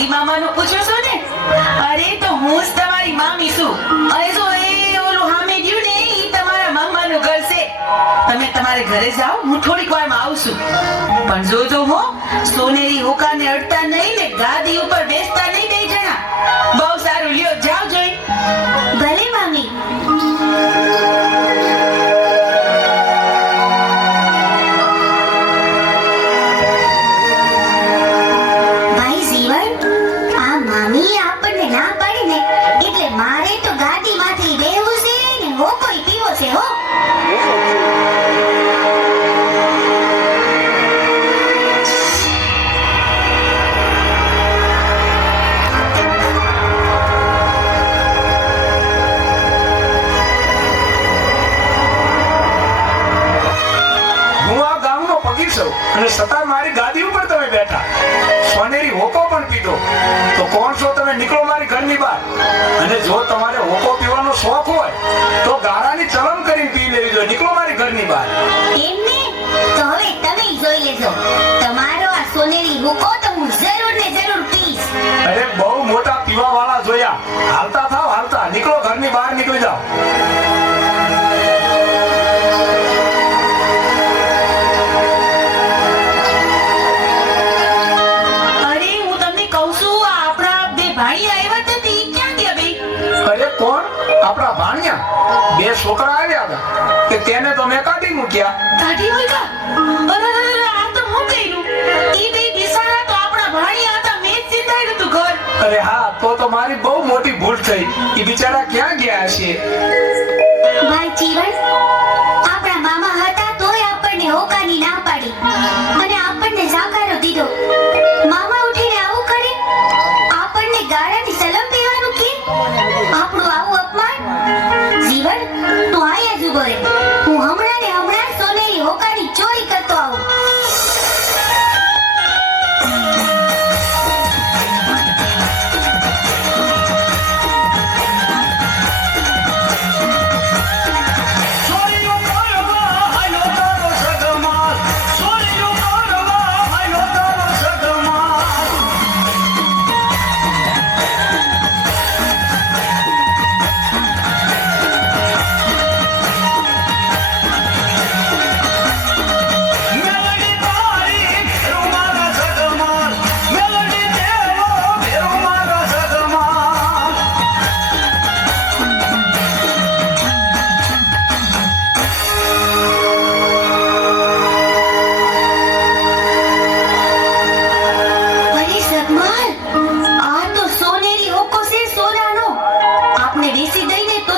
ગોંડી મામાનું પૂછો છો ને? અરે તો હું જ તમારી મામી છું. અરે જો એ ઓલું હામે રહ્યું ને ઈ તમારા મામાનું ઘર છે. તમે તમારે ઘરે જાઓ, હું થોડીક વારમાં આવું છું. પણ જોજો હો, સોનેરી હોકાને અડતા નહીં ને ગાદી ઉપર બેસતા નહીં બે જણા. બહુ સારું, લ્યો જાઓ જોઈ. ભલે મામી. ભાઈ જીવન, આ મામી આપણને ના પાડી ને એટલે મારે તો ગાડીમાંથી બેહવું છે ને હોકોય પીવો છે હો. અને સતા મારી ગાદી ઉપર તમે બેઠા, સોનેરી હોકો પણ પીધો, તો કોણ છો તમે? નીકળો મારી ઘરની બહાર. અને જો તમારે હોકો પીવાનો શોખ હોય તો ગાળાની ચલમ કરીને પી લેવી જોઈએ. નીકળો મારી ઘરની બહાર. એમને તો હવે તમે જોઈ લેજો. તમારો આ સોનેરી હોકો તો હું જરૂર ને જરૂર પીશ. અરે બહુ મોટા પીવા વાળા જોયા. હાલતા થાવ, હાલતા નીકળો, ઘરની બહાર નીકળી જાઓ. આપણા ભાણિયા બે છોકરા આવ્યા હતા કે તેને તો મેં કાઢી મૂક્યા. કાઢી મૂક્યા? અરે આ તો હું કહ્યું, ઈ બે બિચારા તો આપણા ભાણિયા હતા, મેં જ સીધાડ્યું તું ઘર. અરે હા, તો મારી બહુ મોટી ભૂલ થઈ. ઈ બિચારા ક્યાં ગયા છે? ભાઈ જીવન, આપણા મામા હતા તોય આપણને હોકાની ના પાડી અને આપણને જાકારો દીધો. મામા ઉઠીને આવું કરે, આપણને ગાળાની સલમ પીવાનું કે આપણું આવું અપમાન. જીવન, તું આયા જ ઉભો રહે. હું હમણાં ને હમણાં સોનેરી હોકાની ચોરી કરતો આવું. વેચી દઈને તો